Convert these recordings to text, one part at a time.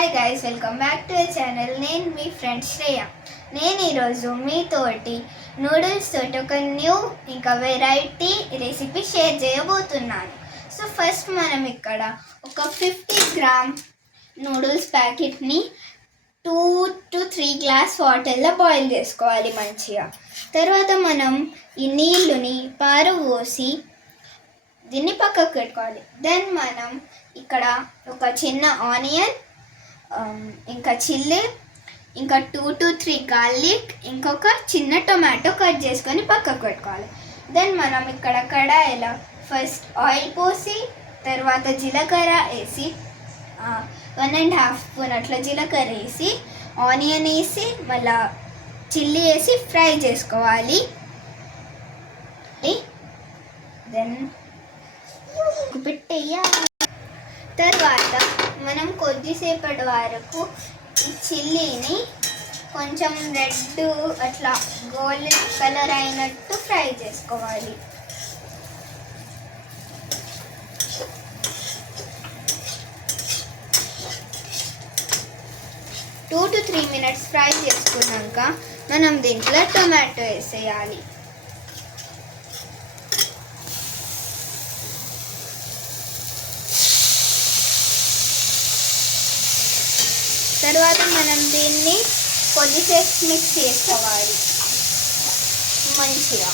Hi guys, welcome back to our channel. నేను మీ friend Shreya. నేను ఈరోజు మీతోటి నూడిల్స్ తోటి ఒక న్యూ ఇంకా వెరైటీ రెసిపీ షేర్ చేయబోతున్నాను. సో ఫస్ట్ మనం ఇక్కడ ఒక 50 గ్రామ్ నూడిల్స్ ప్యాకెట్ని 2 to 3 గ్లాస్ వాటర్లో బాయిల్ చేసుకోవాలి మంచిగా. తర్వాత మనం ఈ నీళ్ళుని పారబోసి దీన్ని పక్కకు పెట్టుకోవాలి. దెన్ మనం ఇక్కడ ఒక చిన్న ఆనియన్, ఇంకా చిల్లీ, ఇంకా 2 to 3 గార్లిక్, ఇంకొక చిన్న టొమాటో కట్ చేసుకొని పక్కకు పెట్టుకోవాలి. దెన్ మనం ఇక్కడ కడాయిలో ఫస్ట్ ఆయిల్ పోసి తర్వాత జీలకర్ర వేసి 1.5 స్పూన్ అట్లా జీలకర్ర వేసి ఆనియన్ వేసి మళ్ళీ చిల్లీ వేసి ఫ్రై చేసుకోవాలి. దెన్ పెట్టేయాలి. తర్వాత మనం కొద్దిసేపటి వరకు ఈ చిల్లీని కొంచెం రెడ్ అట్లా గోల్డెన్ కలర్ అయినట్టు ఫ్రై చేసుకోవాలి. టూ to 3 minutes ఫ్రై చేసుకున్నాక మనం దీంట్లో టొమాటో వేసేయాలి. తర్వాత మనం దీన్ని కొద్దిసేపు మిక్స్ చేసుకోవాలి మంచిగా.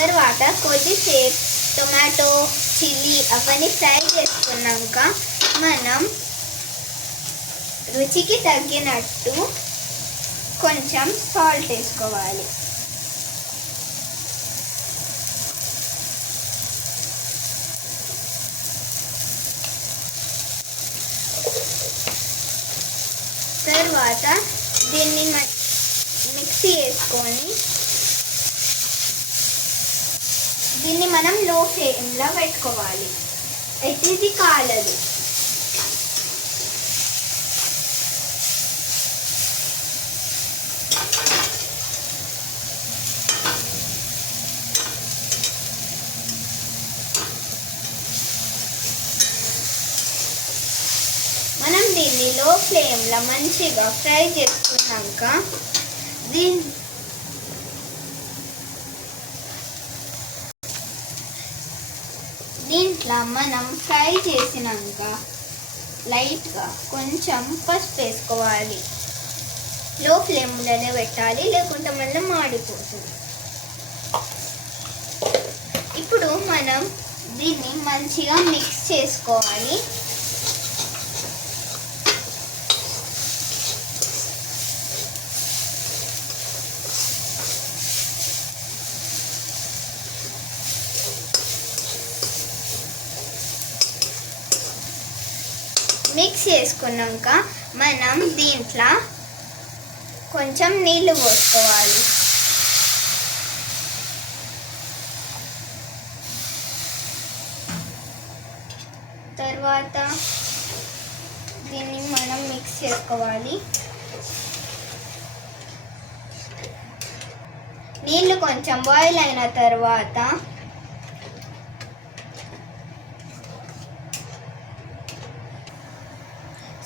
తర్వాత కొద్దిసేపు టొమాటో, చిల్లీ అవన్నీ ఫ్రై చేసుకున్నాక మనం రుచికి తగ్గినట్టు కొంచెం సాల్ట్ వేసుకోవాలి. తర్వాత దీన్ని మిక్సీ వేసుకొని దీన్ని మనం లో ఫ్లేమ్లో పెట్టుకోవాలి. ఇది కాలదు. మనం దీన్ని లో ఫ్లేమ్లో మంచిగా ఫ్రై చేసుకున్నాక దీంట్లో మనం ఫ్రై చేసినాక లైట్గా కొంచెం పసుపు వేసుకోవాలి. లో ఫ్లేమ్లోనే పెట్టాలి, లేకుంటే మళ్ళీ మాడిపోతుంది. ఇప్పుడు మనం దీన్ని మంచిగా మిక్స్ చేసుకోవాలి. మిక్స్ చేసుకున్నాక మనం దీంట్లో కొంచెం నీళ్ళు పోసుకోవాలి. తర్వాత దీన్ని మనం మిక్స్ చేసుకోవాలి. నీళ్ళు కొంచెం బాయిల్ అయిన తర్వాత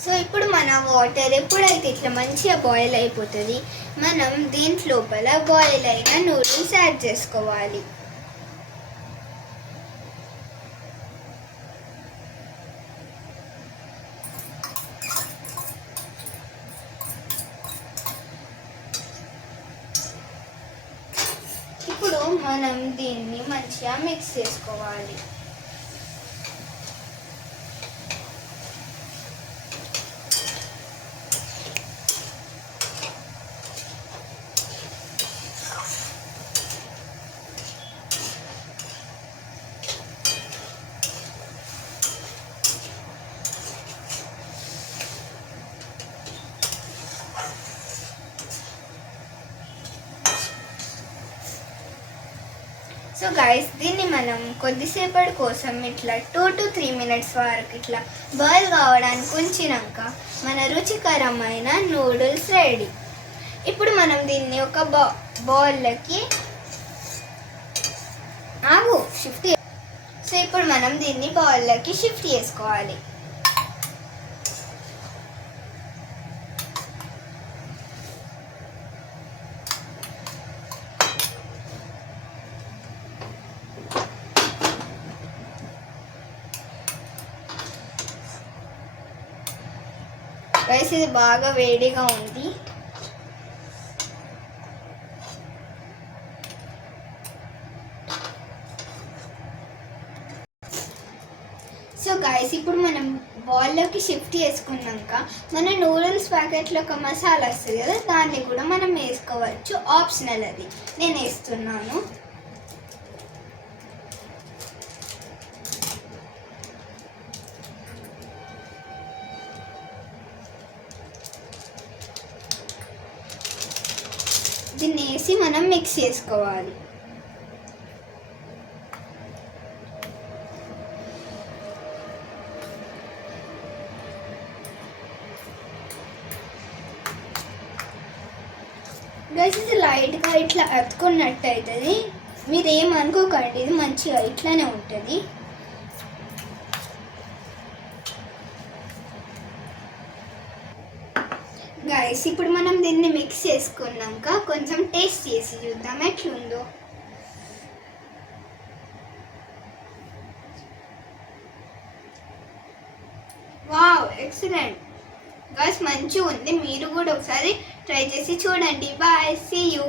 సో ఇప్పుడు మన వాటర్ ఎప్పుడైతే ఇట్లా మంచిగా బాయిల్ అయిపోతుంది, మనం దీంట్లోపల బాయిల్ అయిన నూడిల్స్ యాడ్ చేసుకోవాలి. ఇప్పుడు మనం దీన్ని మంచిగా మిక్స్ చేసుకోవాలి. సో సో గైస్ దీన్ని మనం కొద్దిసేపటి కోసం ఇట్లా 2 to 3 minutes వరకు ఇట్లా బాయిల్ కావడానికి ఉంచినాక మన రుచికరమైన నూడిల్స్ రెడీ. ఇప్పుడు మనం దీన్ని ఒక బౌల్లోకి షిఫ్ట్. సో ఇప్పుడు మనం దీన్ని బౌల్లోకి షిఫ్ట్ చేసుకోవాలి. రైస్ ఇది బాగా వేడిగా ఉంది. సో గైస్ ఇప్పుడు మనం బౌల్లోకి షిఫ్ట్ చేసుకున్నాక మన నూడిల్స్ ప్యాకెట్లో ఒక మసాలా వస్తుంది కదా, దాన్ని కూడా మనం వేసుకోవచ్చు. ఆప్షనల్, అది నేను వేస్తున్నాను. దీన్ని వేసి మనం మిక్స్ చేసుకోవాలి. గైస్ ఇది లైట్గా ఇట్లా అతుకున్నట్టు అవుతుంది. మీరు ఏమనుకోకండి, ఇది మంచిగా ఇట్లానే ఉంటుంది. గైస్ ఇప్పుడు మనం దీన్ని మిక్స్ చేసుకున్నాక కొంచెం టేస్ట్ చేసి చూద్దాం ఎట్లుందో. వావ్, ఎక్సలెంట్ గైస్, మంచిగా ఉంది. మీరు కూడా ఒకసారి ట్రై చేసి చూడండి. Bye, see you.